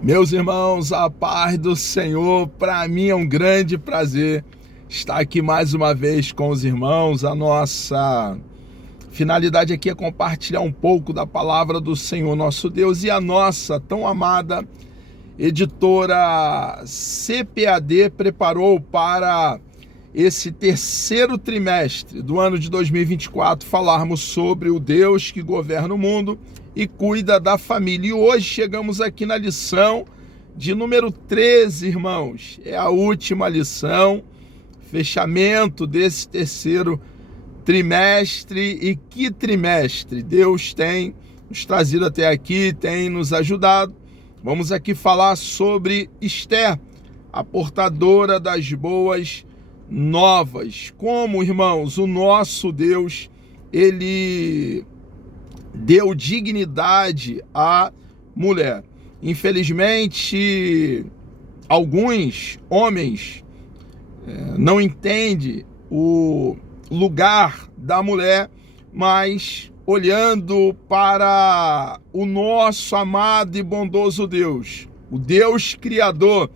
Meus irmãos, a paz do Senhor, para mim é um grande prazer estar aqui mais uma vez com os irmãos. A nossa finalidade aqui é compartilhar um pouco da palavra do Senhor nosso Deus e a nossa tão amada editora CPAD preparou para esse terceiro trimestre do ano de 2024 falarmos sobre o Deus que governa o mundo e cuida da família. E hoje chegamos aqui na lição de número 13, irmãos. É a última lição, fechamento desse terceiro trimestre. E que trimestre! Deus tem nos trazido até aqui, tem nos ajudado. Vamos aqui falar sobre Esther, a portadora das boas novas. Como, irmãos, o nosso Deus, ele deu dignidade à mulher. Infelizmente, alguns homens não entendem o lugar da mulher, mas olhando para o nosso amado e bondoso Deus, o Deus Criador,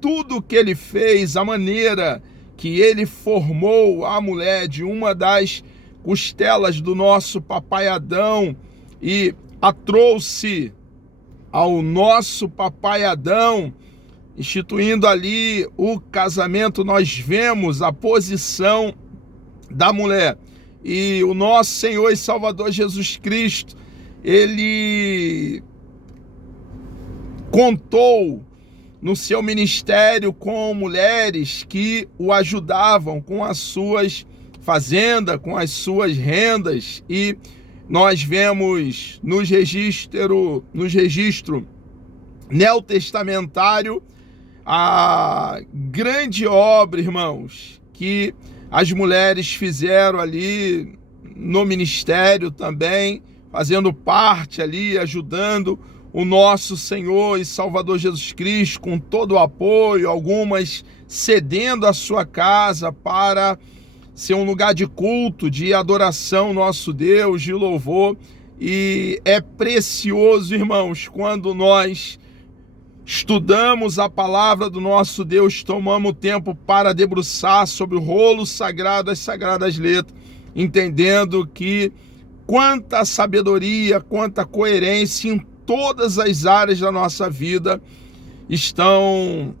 tudo que ele fez, a maneira que ele formou a mulher de uma das costelas do nosso papai Adão e a trouxe ao nosso papai Adão, instituindo ali o casamento. Nós vemos a posição da mulher e o nosso Senhor e Salvador Jesus Cristo, ele contou no seu ministério com mulheres que o ajudavam com as suas fazendas, com as suas rendas, e nós vemos nos registro neotestamentário a grande obra, irmãos, que as mulheres fizeram ali no ministério também, fazendo parte ali, ajudando o nosso Senhor e Salvador Jesus Cristo com todo o apoio, algumas cedendo a sua casa para ser um lugar de culto, de adoração nosso Deus, de louvor. E é precioso, irmãos, quando nós estudamos a palavra do nosso Deus, tomamos tempo para debruçar sobre o rolo sagrado, as sagradas letras, entendendo que quanta sabedoria, quanta coerência em todas as áreas da nossa vida estão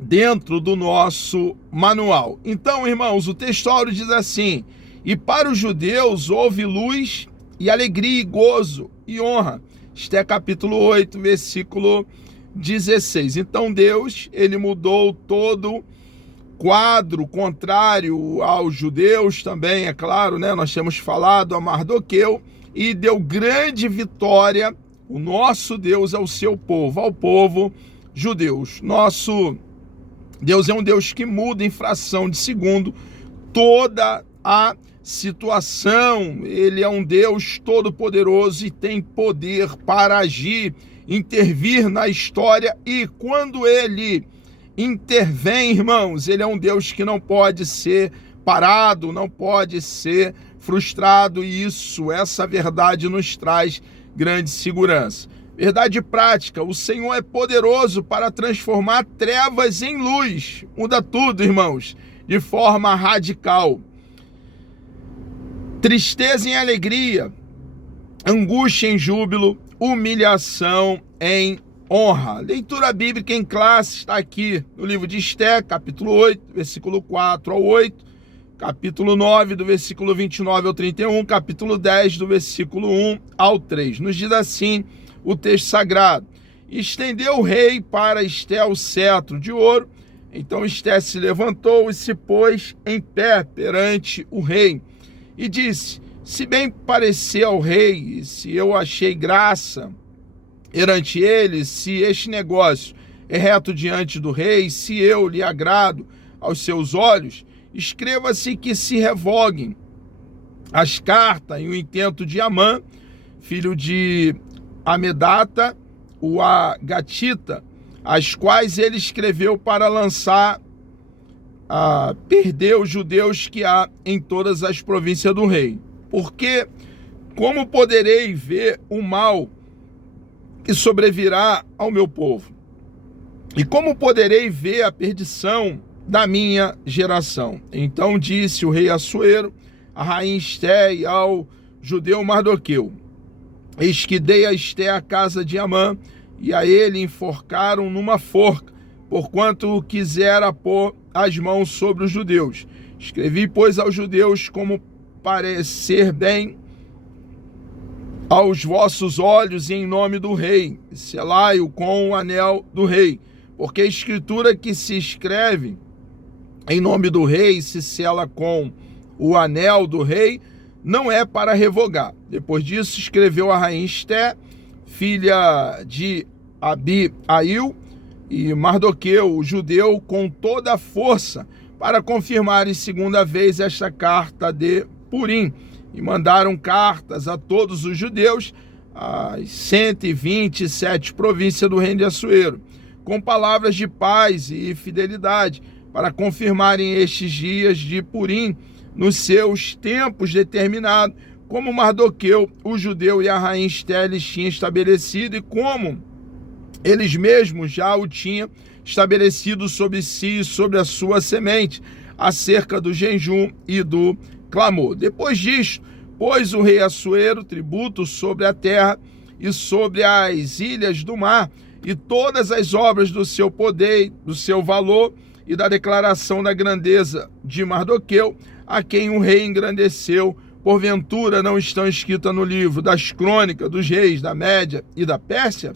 dentro do nosso manual. Então, irmãos, o texto áureo diz assim: e para os judeus houve luz e alegria e gozo e honra. Esther capítulo 8, versículo 16. Então Deus, ele mudou todo quadro contrário aos judeus também, é claro, né? Nós temos falado a Mardoqueu, e deu grande vitória, o nosso Deus, ao seu povo, ao povo judeus. Nosso Deus é um Deus que muda em fração de segundo toda a situação. Ele é um Deus todo-poderoso e tem poder para agir, intervir na história, e quando ele intervém, irmãos, ele é um Deus que não pode ser parado, não pode ser frustrado, e essa verdade nos traz grande segurança. Verdade prática: o Senhor é poderoso para transformar trevas em luz. Muda tudo, irmãos, de forma radical. Tristeza em alegria, angústia em júbilo, humilhação em honra. Leitura bíblica em classe está aqui no livro de Esther, capítulo 8, versículo 4 ao 8, capítulo 9, do versículo 29 ao 31, capítulo 10, do versículo 1 ao 3. Nos diz assim o texto sagrado: estendeu o rei para Esther o cetro de ouro. Então Esther se levantou e se pôs em pé perante o rei e disse: se bem parecer ao rei, se eu achei graça perante ele, se este negócio é reto diante do rei, se eu lhe agrado aos seus olhos, escreva-se que se revoguem as cartas e o intento de Amã, filho de Amedata, o Agatita, as quais ele escreveu para lançar a perder os judeus que há em todas as províncias do rei. Porque como poderei ver o mal que sobrevirá ao meu povo? E como poderei ver a perdição da minha geração? Então disse o rei Assuero, a rainha Esté e ao judeu Mardoqueu: eis que dei a Esté a casa de Amã, e a ele enforcaram numa forca, porquanto quisera pôr as mãos sobre os judeus. Escrevi, pois, aos judeus como parecer bem aos vossos olhos e em nome do rei, selai-o com o anel do rei, porque a escritura que se escreve em nome do rei se sela com o anel do rei, não é para revogar. Depois disso, escreveu a rainha Esté, filha de Abiail, e Mardoqueu, o judeu, com toda a força, para confirmarem segunda vez esta carta de Purim. E mandaram cartas a todos os judeus, as 127 províncias do reino de Assuero, com palavras de paz e fidelidade, para confirmarem estes dias de Purim nos seus tempos determinados, como Mardoqueu, o judeu, e a rainha Esté lhes tinham estabelecido, e como eles mesmos já o tinham estabelecido sobre si e sobre a sua semente, acerca do jejum e do clamor. Depois disto, pôs o rei Assuero tributo sobre a terra e sobre as ilhas do mar, e todas as obras do seu poder, do seu valor e da declaração da grandeza de Mardoqueu, a quem o rei engrandeceu, porventura não estão escritas no livro das crônicas dos reis da Média e da Pérsia?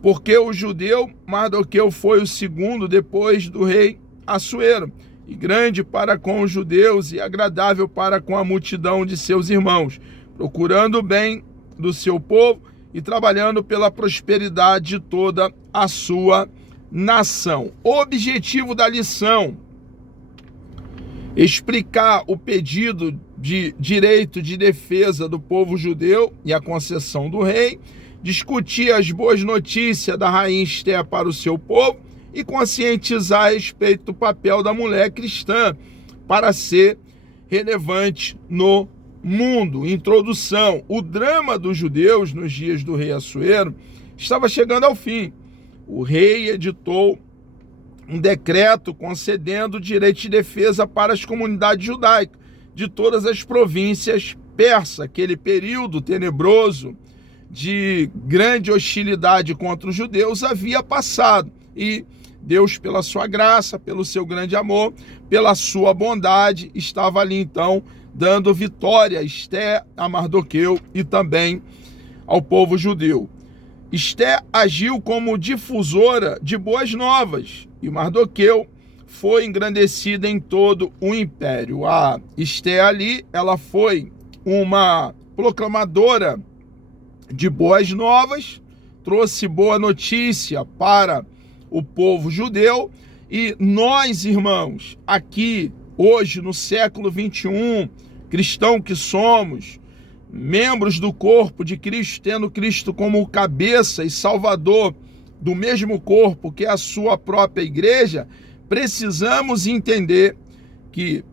Porque o judeu Mardoqueu foi o segundo depois do rei Assuero, e grande para com os judeus e agradável para com a multidão de seus irmãos, procurando o bem do seu povo e trabalhando pela prosperidade de toda a sua nação. O objetivo da lição: explicar o pedido de direito de defesa do povo judeu e a concessão do rei, discutir as boas notícias da rainha Esté para o seu povo e conscientizar a respeito do papel da mulher cristã para ser relevante no mundo. Introdução: o drama dos judeus nos dias do rei Assuero estava chegando ao fim. O rei editou um decreto concedendo direito de defesa para as comunidades judaicas de todas as províncias persas. Aquele período tenebroso de grande hostilidade contra os judeus havia passado, e Deus, pela sua graça, pelo seu grande amor, pela sua bondade, estava ali então dando vitória a Esté, a Mardoqueu e também ao povo judeu. Esté agiu como difusora de boas novas, e Mardoqueu foi engrandecida em todo o império. A Esté ali, ela foi uma proclamadora de boas novas, trouxe boa notícia para o povo judeu, e nós, irmãos, aqui, hoje, no século 21, cristão que somos, membros do corpo de Cristo, tendo Cristo como cabeça e salvador do mesmo corpo que é a sua própria igreja, precisamos entender que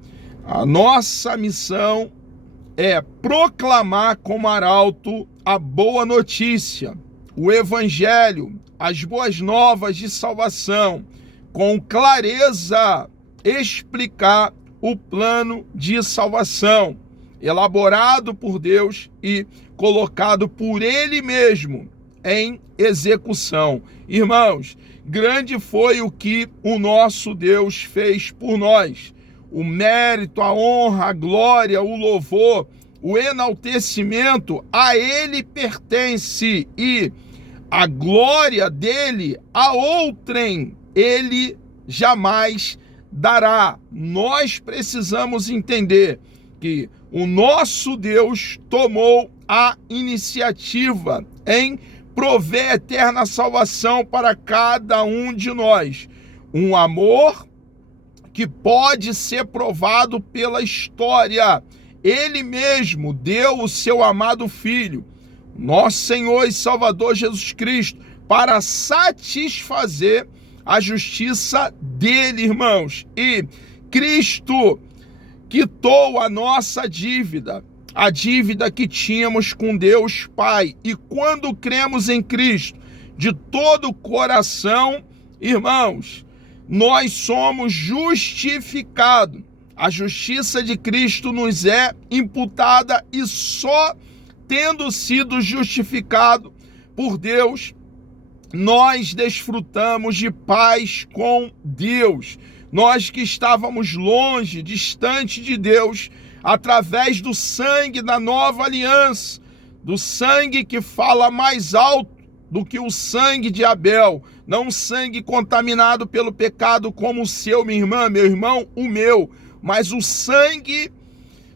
a nossa missão é proclamar como arauto a boa notícia, o evangelho, as boas novas de salvação, com clareza explicar o plano de salvação, elaborado por Deus e colocado por Ele mesmo em execução. Irmãos, grande foi o que o nosso Deus fez por nós. O mérito, a honra, a glória, o louvor, o enaltecimento a Ele pertence, e a glória dele a outrem Ele jamais dará. Nós precisamos entender que o nosso Deus tomou a iniciativa em prover eterna salvação para cada um de nós. Um amor que pode ser provado pela história. Ele mesmo deu o seu amado Filho, nosso Senhor e Salvador Jesus Cristo, para satisfazer a justiça dele, irmãos. E Cristo quitou a nossa dívida, a dívida que tínhamos com Deus Pai. E quando cremos em Cristo de todo o coração irmãos, nós somos justificados. A justiça de Cristo nos é imputada e só tendo sido justificado por Deus, nós desfrutamos de paz com Deus. Nós que estávamos longe, distante de Deus, através do sangue da nova aliança, do sangue que fala mais alto do que o sangue de Abel, não um sangue contaminado pelo pecado como o seu, minha irmã, meu irmão, o meu, mas o sangue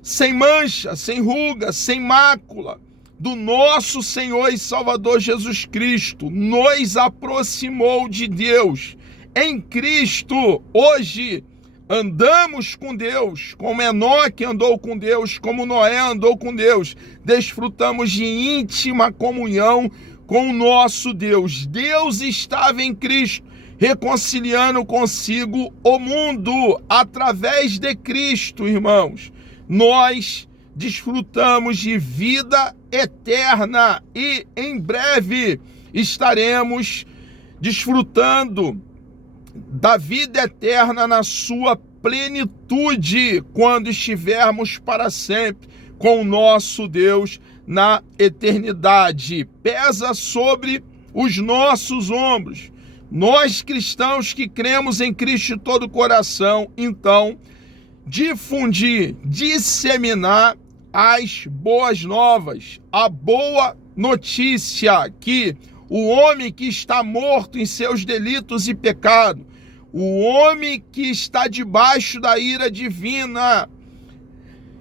sem mancha, sem ruga, sem mácula, do nosso Senhor e Salvador Jesus Cristo, nos aproximou de Deus. Em Cristo, hoje, andamos com Deus, como Enoque andou com Deus, como Noé andou com Deus, desfrutamos de íntima comunhão com o nosso Deus. Deus estava em Cristo, reconciliando consigo o mundo através de Cristo, irmãos. Nós desfrutamos de vida eterna e em breve estaremos desfrutando da vida eterna na sua plenitude, quando estivermos para sempre com o nosso Deus na eternidade. Pesa sobre os nossos ombros. Nós cristãos que cremos em Cristo de todo o coração, então, difundir, disseminar as boas novas, a boa notícia que o homem que está morto em seus delitos e pecados, o homem que está debaixo da ira divina,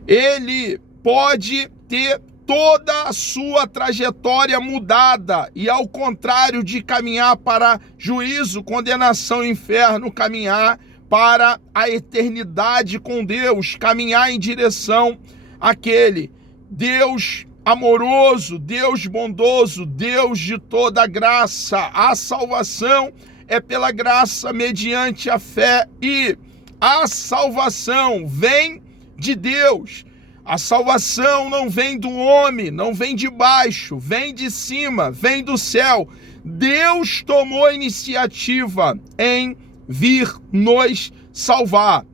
ele pode ter toda a sua trajetória mudada e, ao contrário de caminhar para juízo, condenação e inferno, caminhar para a eternidade com Deus, caminhar em direção àquele Deus amoroso, Deus bondoso, Deus de toda graça. A salvação é pela graça mediante a fé, e a salvação vem de Deus. A salvação não vem do homem, não vem de baixo, vem de cima, vem do céu. Deus tomou a iniciativa em vir nos salvar.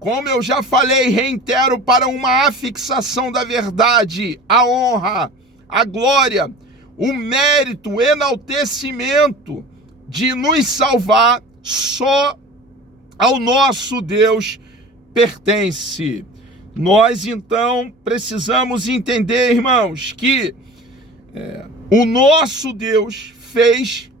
Como eu já falei, reitero, para uma afixação da verdade, a honra, a glória, o mérito, o enaltecimento de nos salvar, só ao nosso Deus pertence. Nós, então, precisamos entender, irmãos, que o nosso Deus fez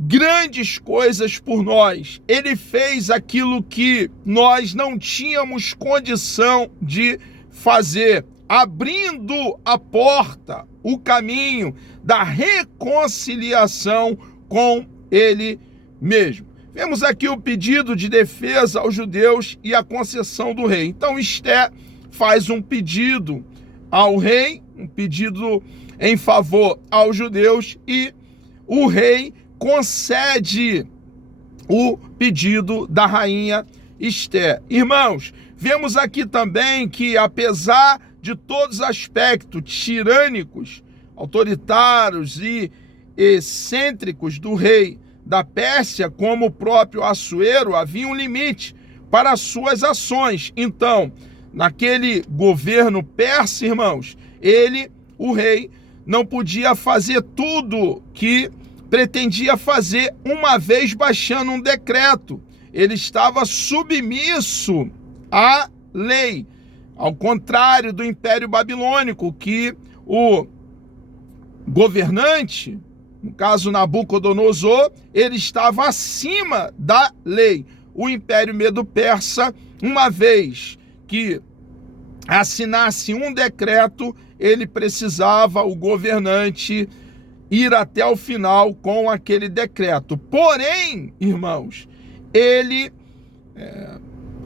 grandes coisas por nós. Ele fez aquilo que nós não tínhamos condição de fazer, abrindo a porta, o caminho da reconciliação com Ele mesmo. Vemos aqui o pedido de defesa aos judeus e a concessão do rei. Então Esther faz um pedido ao rei, um pedido em favor aos judeus, e o rei concede o pedido da rainha Esther. Irmãos, vemos aqui também que, apesar de todos os aspectos tirânicos, autoritários e excêntricos do rei da Pérsia, como o próprio Assuero, havia um limite para as suas ações. Então, naquele governo persa, irmãos, o rei, não podia fazer tudo que pretendia fazer uma vez baixando um decreto. Ele estava submisso à lei, ao contrário do Império Babilônico, que o governante, no caso Nabucodonosor, ele estava acima da lei. O Império Medo-Persa, uma vez que assinasse um decreto, ele precisava, o governante, ir até o final com aquele decreto. Porém, irmãos, ele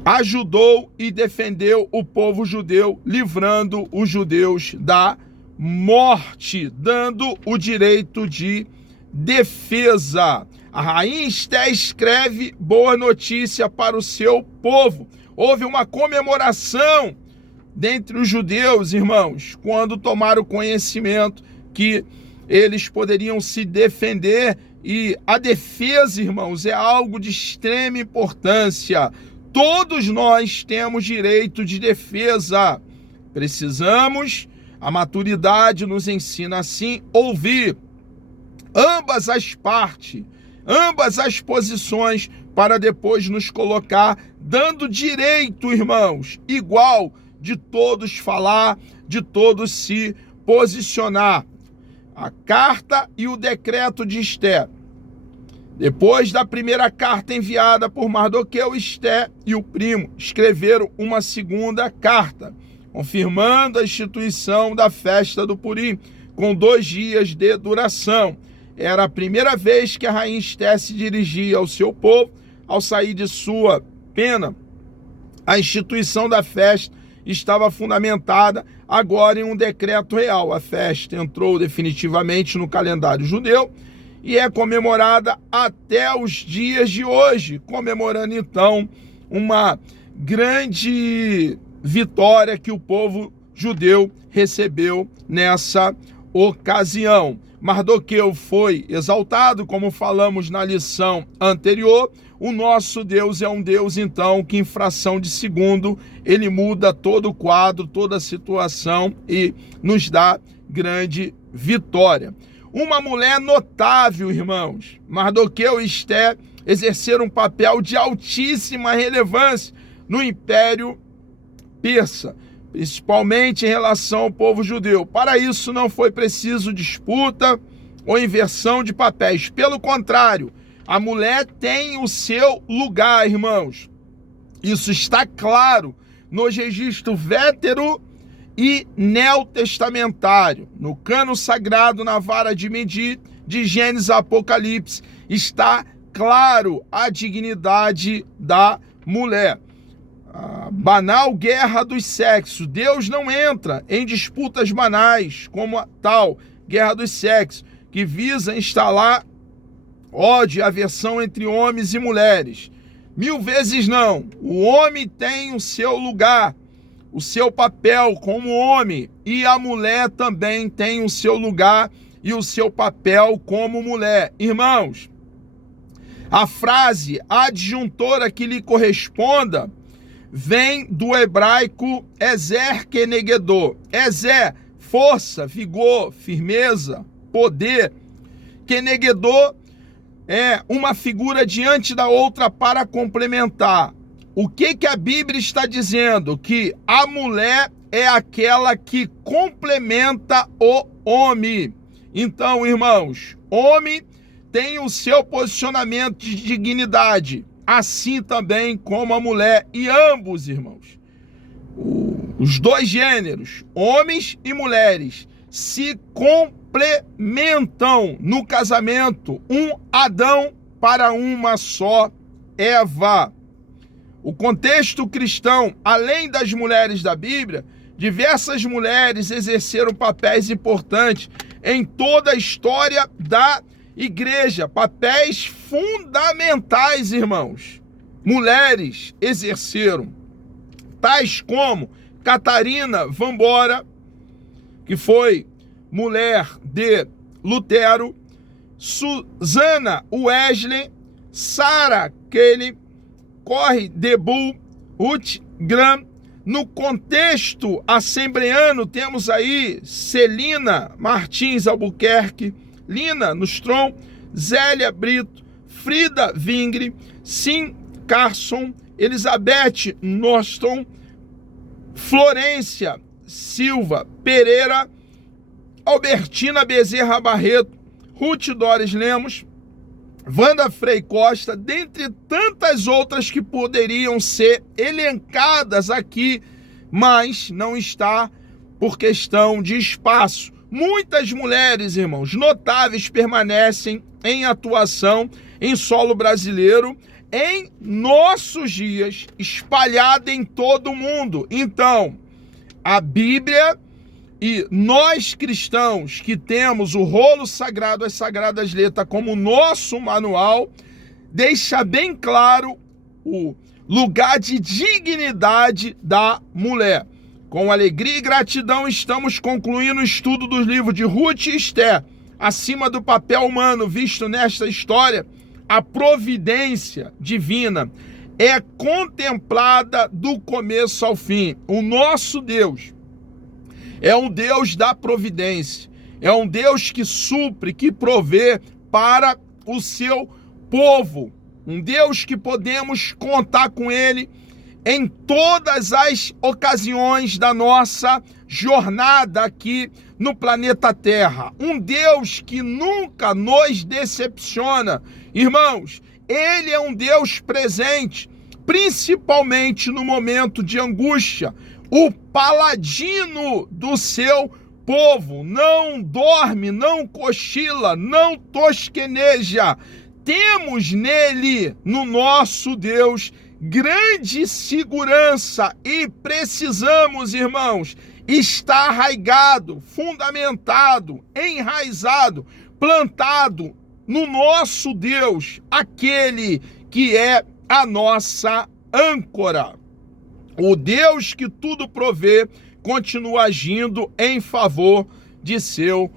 ajudou e defendeu o povo judeu, livrando os judeus da morte, dando o direito de defesa. A rainha Esther escreve boa notícia para o seu povo. Houve uma comemoração dentre os judeus, irmãos, quando tomaram conhecimento que eles poderiam se defender E a defesa, irmãos, é algo de extrema importância. Todos nós temos direito de defesa. Precisamos, a maturidade nos ensina assim, ouvir ambas as partes, ambas as posições, para depois nos colocar dando direito, irmãos, igual de todos falar, de todos se posicionar. A carta e o decreto de Esté. Depois da primeira carta enviada por Mardoqueu, Esté e o primo escreveram uma segunda carta, confirmando a instituição da festa do Purim, com 2 dias de duração. Era a primeira vez que a rainha Esté se dirigia ao seu povo ao sair de sua pena. A instituição da festa estava fundamentada agora em um decreto real. A festa entrou definitivamente no calendário judeu e é comemorada até os dias de hoje, comemorando então uma grande vitória que o povo judeu recebeu nessa ocasião. Mardoqueu foi exaltado, como falamos na lição anterior. O nosso Deus é um Deus, então, que em fração de segundo, ele muda todo o quadro, toda a situação e nos dá grande vitória. Uma mulher notável, irmãos. Mardoqueu e Esté exerceram um papel de altíssima relevância no Império Persa, principalmente em relação ao povo judeu. Para isso não foi preciso disputa ou inversão de papéis. Pelo contrário, a mulher tem o seu lugar, irmãos. Isso está claro nos registros vétero e neotestamentário. No cano sagrado, na vara de medir, de Gênesis a Apocalipse, está claro a dignidade da mulher. A banal guerra dos sexos. Deus não entra em disputas banais como a tal guerra dos sexos, que visa instalar ódio e aversão entre homens e mulheres. 1000 vezes não. O homem tem o seu lugar, o seu papel como homem, e a mulher também tem o seu lugar e o seu papel como mulher. Irmãos, a frase adjuntora que lhe corresponda vem do hebraico ezer kenegedor. Ezer, força, vigor, firmeza, poder. Kenegedor é uma figura diante da outra para complementar. O que a Bíblia está dizendo? Que a mulher é aquela que complementa o homem. Então, irmãos, homem tem o seu posicionamento de dignidade, assim também como a mulher. E ambos, irmãos, os dois gêneros, homens e mulheres, se complementam no casamento, um Adão para uma só Eva. O contexto cristão, além das mulheres da Bíblia, diversas mulheres exerceram papéis importantes em toda a história da igreja, papéis fundamentais, irmãos. Mulheres exerceram, tais como Catarina Vambora, que foi mulher de Lutero, Susana Wesley, Sarah Kelly, Corre de Bull, Ruth Graham. No contexto assembleano, temos aí Celina Martins Albuquerque, Lina Nustrom, Zélia Brito, Frida Vingre, Sim Carson, Elizabeth Nostrom, Florência Silva Pereira, Albertina Bezerra Barreto, Ruth Dores Lemos, Wanda Frei Costa, dentre tantas outras que poderiam ser elencadas aqui, mas não está por questão de espaço. Muitas mulheres, irmãos, notáveis permanecem em atuação em solo brasileiro em nossos dias, espalhada em todo o mundo. Então, a Bíblia e nós cristãos que temos o rolo sagrado, as sagradas letras como nosso manual, deixa bem claro o lugar de dignidade da mulher. Com alegria e gratidão estamos concluindo o estudo dos livros de Ruth e Esté. acima do papel humano visto nesta história, a providência divina é contemplada do começo ao fim. O nosso Deus é um Deus da providência, é um Deus que supre, que provê para o seu povo, um Deus que podemos contar com Ele em todas as ocasiões da nossa jornada aqui no planeta Terra. Um Deus que nunca nos decepciona. Irmãos, Ele é um Deus presente, principalmente no momento de angústia. O paladino do seu povo não dorme, não cochila, não tosqueneja. Temos nele, no nosso Deus, grande segurança e precisamos, irmãos, estar arraigado, fundamentado, enraizado, plantado no nosso Deus, aquele que é a nossa âncora. O Deus que tudo provê continua agindo em favor de seu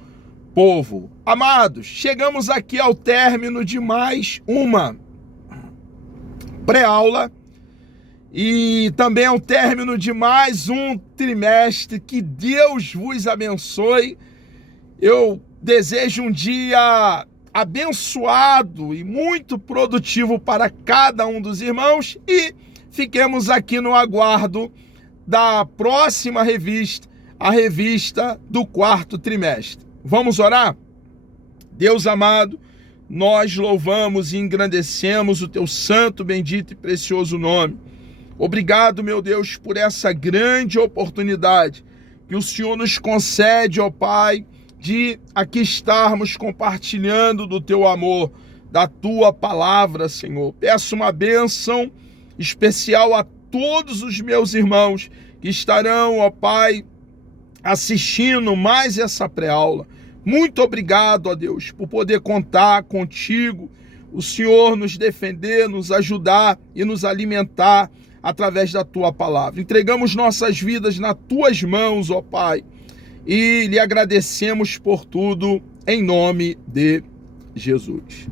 povo. Amados, chegamos aqui ao término de mais uma pré-aula e também ao término de mais um trimestre. Que Deus vos abençoe. Eu desejo um dia abençoado e muito produtivo para cada um dos irmãos e fiquemos aqui no aguardo da próxima revista, a revista do quarto trimestre. Vamos orar? Deus amado, nós louvamos e engrandecemos o teu santo, bendito e precioso nome. Obrigado, meu Deus, por essa grande oportunidade que o Senhor nos concede, ó Pai, de aqui estarmos compartilhando do teu amor, da tua palavra, Senhor. Peço uma bênção especial a todos os meus irmãos que estarão, ó Pai, assistindo mais essa pré-aula. Muito obrigado, ó Deus, por poder contar contigo, o Senhor nos defender, nos ajudar e nos alimentar através da tua palavra. Entregamos nossas vidas nas tuas mãos, ó Pai, e lhe agradecemos por tudo, em nome de Jesus.